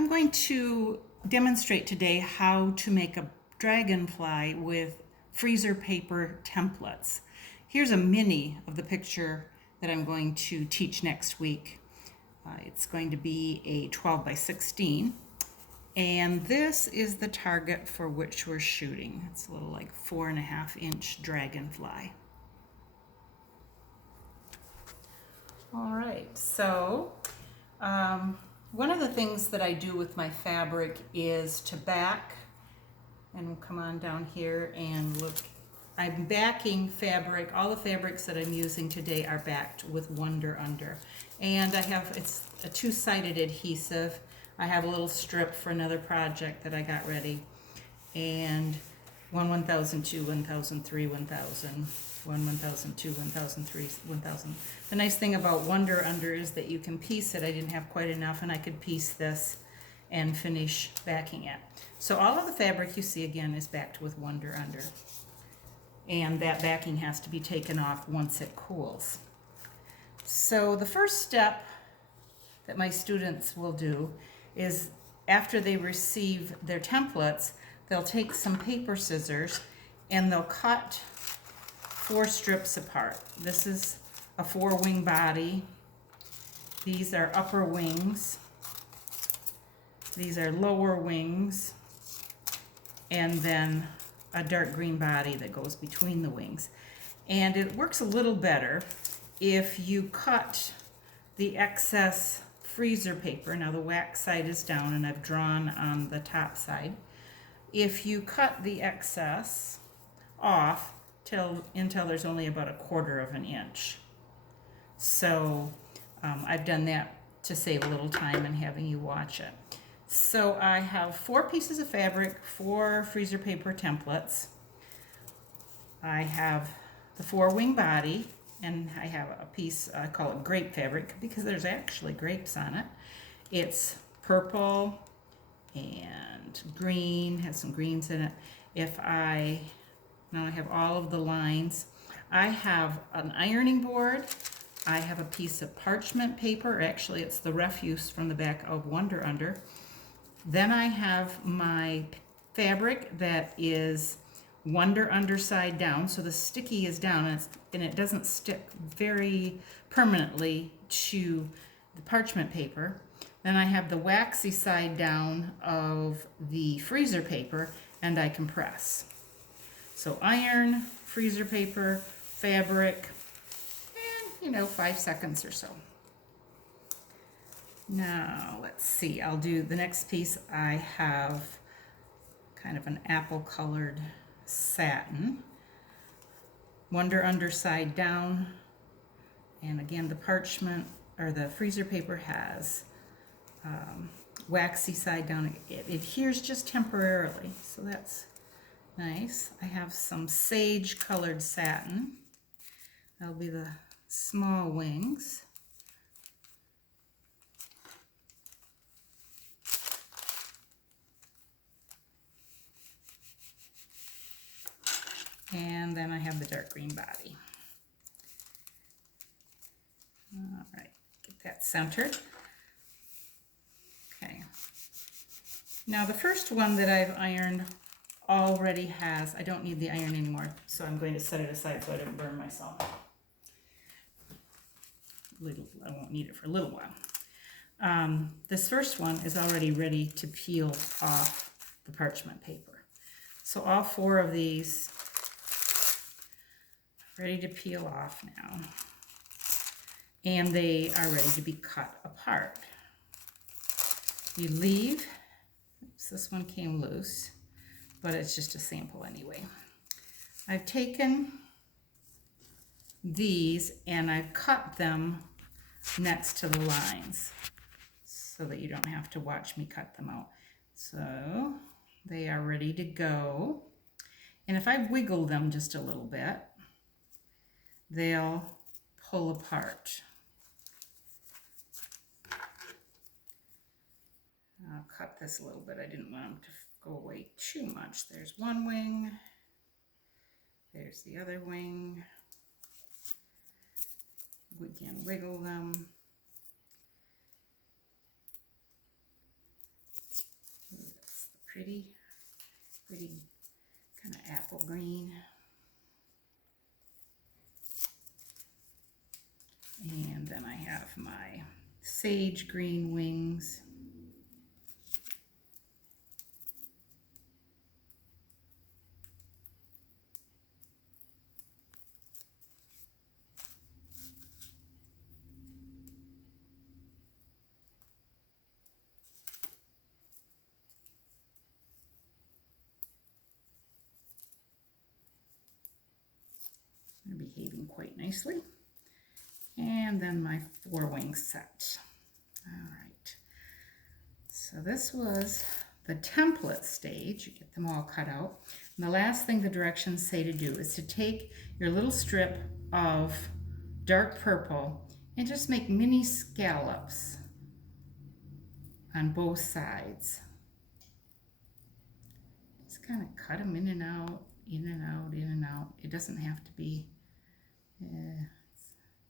I'm going to demonstrate today how to make a dragonfly with freezer paper templates. Here's a mini of the picture that I'm going to teach next week. It's going to be a 12 by 16, and this is the target for which we're shooting. It's a little like 4.5-inch dragonfly. All right, so one of the things that I do with my fabric is to back, and we'll come on down here and look. I'm backing fabric. All the fabrics that I'm using today are backed with Wonder Under. And it's a two-sided adhesive. I have a little strip for another project that I got ready. And 1002, 1003, 1000. 1002, 1003, 1000. The nice thing about Wonder Under is that you can piece it. I didn't have quite enough, and I could piece this and finish backing it. So all of the fabric you see again is backed with Wonder Under. And that backing has to be taken off once it cools. So the first step that my students will do is after they receive their templates, they'll take some paper scissors and they'll cut 4 strips apart. This is a 4-wing body. These are upper wings. These are lower wings. And then a dark green body that goes between the wings. And it works a little better if you cut the excess freezer paper. Now the wax side is down and I've drawn on the top side. If you cut the excess off until there's only about 1/4 of an inch. So I've done that to save a little time and having you watch it. So I have 4 pieces of fabric, 4 freezer paper templates. I have the 4-wing body, and I have a piece, I call it grape fabric because there's actually grapes on it. It's purple and green, has some greens in it. Now I have all of the lines. I have an ironing board. I have a piece of parchment paper. Actually, it's the refuse from the back of Wonder Under. Then I have my fabric that is Wonder Underside down, so the sticky is down and it doesn't stick very permanently to the parchment paper. Then I have the waxy side down of the freezer paper, and I compress. So iron, freezer paper, fabric, and 5 seconds or so. Now, let's see, I'll do the next piece. I have kind of an apple-colored satin. Wonder Underside down. And again, the parchment, or the freezer paper has waxy side down. It adheres just temporarily, so that's nice. I have some sage-colored satin. That'll be the small wings. And then I have the dark green body. All right, get that centered. Okay. Now the first one that I've ironed already has, I don't need the iron anymore, so I'm going to set it aside so I don't burn myself. I won't need it for a little while. This first one is already ready to peel off the parchment paper. So all 4 of these ready to peel off now, and they are ready to be cut apart. You leave, oops, this one came loose, but it's just a sample anyway. I've taken these and I've cut them next to the lines so that you don't have to watch me cut them out. So they are ready to go, and if I wiggle them just a little bit, they'll pull apart. I'll cut this a little bit. I didn't want them to go away too much. There's one wing. There's the other wing. We can wiggle them. pretty kind of apple green. And then I have my sage green wings. They're behaving quite nicely. And then my 4-wing set. All right. So this was the template stage. You get them all cut out. And the last thing the directions say to do is to take your little strip of dark purple and just make mini scallops on both sides. Just kind of cut them in and out, in and out, in and out. It doesn't have to be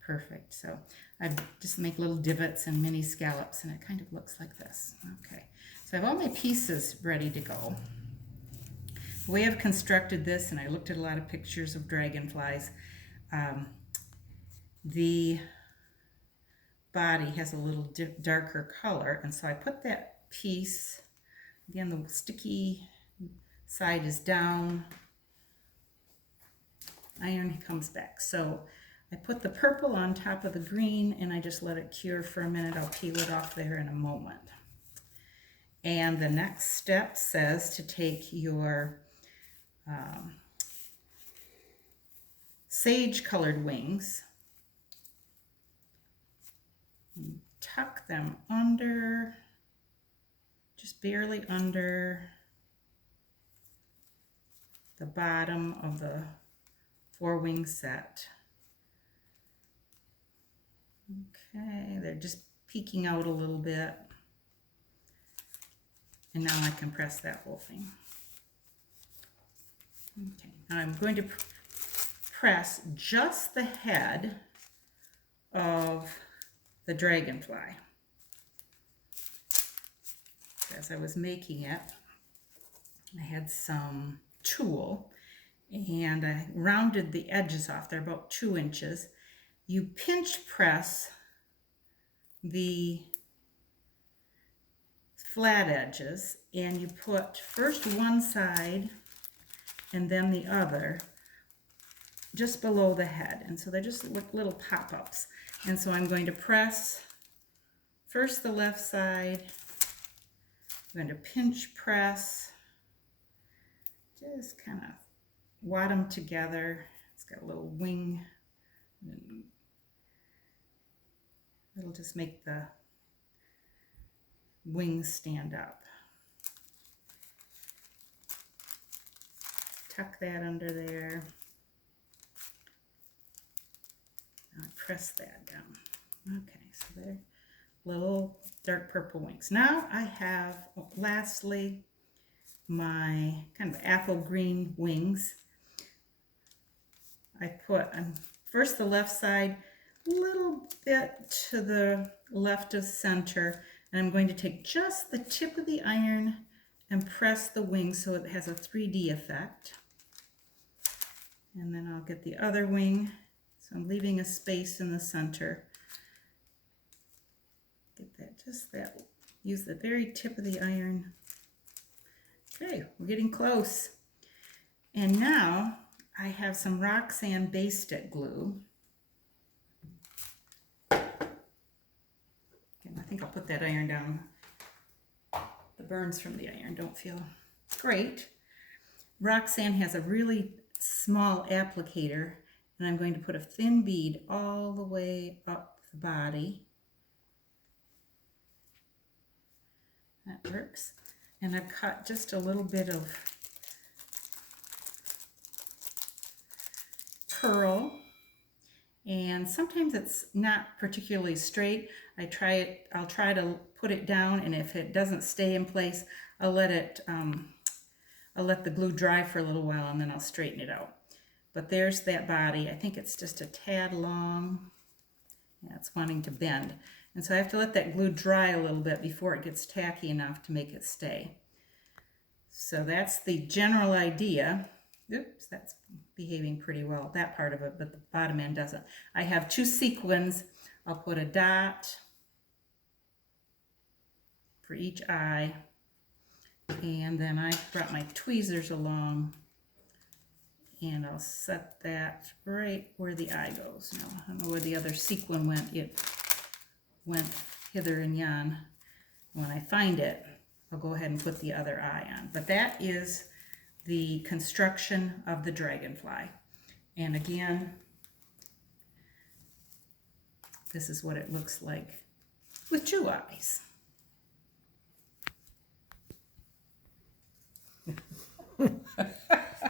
perfect. So I just make little divots and mini scallops, and it kind of looks like this. Okay, so I have all my pieces ready to go. The way I've constructed this, and I looked at a lot of pictures of dragonflies, the body has a little darker color, and so I put that piece, again the sticky side is down, iron comes back. So I put the purple on top of the green and I just let it cure for a minute. I'll peel it off there in a moment. And the next step says to take your sage colored wings and tuck them under, just barely under the bottom of the 4-wing set. Okay, they're just peeking out a little bit. And now I can press that whole thing. Okay, now I'm going to press just the head of the dragonfly. As I was making it, I had some tulle and I rounded the edges off. They're about 2 inches. You pinch press the flat edges and you put first one side and then the other just below the head, and so they just look little pop-ups. And so I'm going to press first the left side, I'm going to pinch press, just kind of wad them together. It's got a little wing, and it'll just make the wings stand up. Tuck that under there. Now press that down. Okay, so they're little dark purple wings. Now I have, lastly, my kind of apple green wings. I put first the left side, a little bit to the left of center, and I'm going to take just the tip of the iron and press the wing so it has a 3D effect. And then I'll get the other wing. So I'm leaving a space in the center. Get that, just that, use the very tip of the iron. Okay, we're getting close. And now I have some rock sand base stick glue. And I think I'll put that iron down. The burns from the iron don't feel great. Rock sand has a really small applicator, and I'm going to put a thin bead all the way up the body. That works. And I've cut just a little bit of pearl, and sometimes it's not particularly straight. I'll try to put it down, and if it doesn't stay in place, I'll let the glue dry for a little while and then I'll straighten it out. But there's that body. I think it's just a tad long. Yeah, it's wanting to bend. And so I have to let that glue dry a little bit before it gets tacky enough to make it stay. So that's the general idea. Oops, that's behaving pretty well, that part of it, but the bottom end doesn't. I have 2 sequins. I'll put a dot for each eye, and then I brought my tweezers along, and I'll set that right where the eye goes. Now, I don't know where the other sequin went. It went hither and yon. When I find it, I'll go ahead and put the other eye on. But that is the construction of the Dragonfly. And again, this is what it looks like with 2 eyes.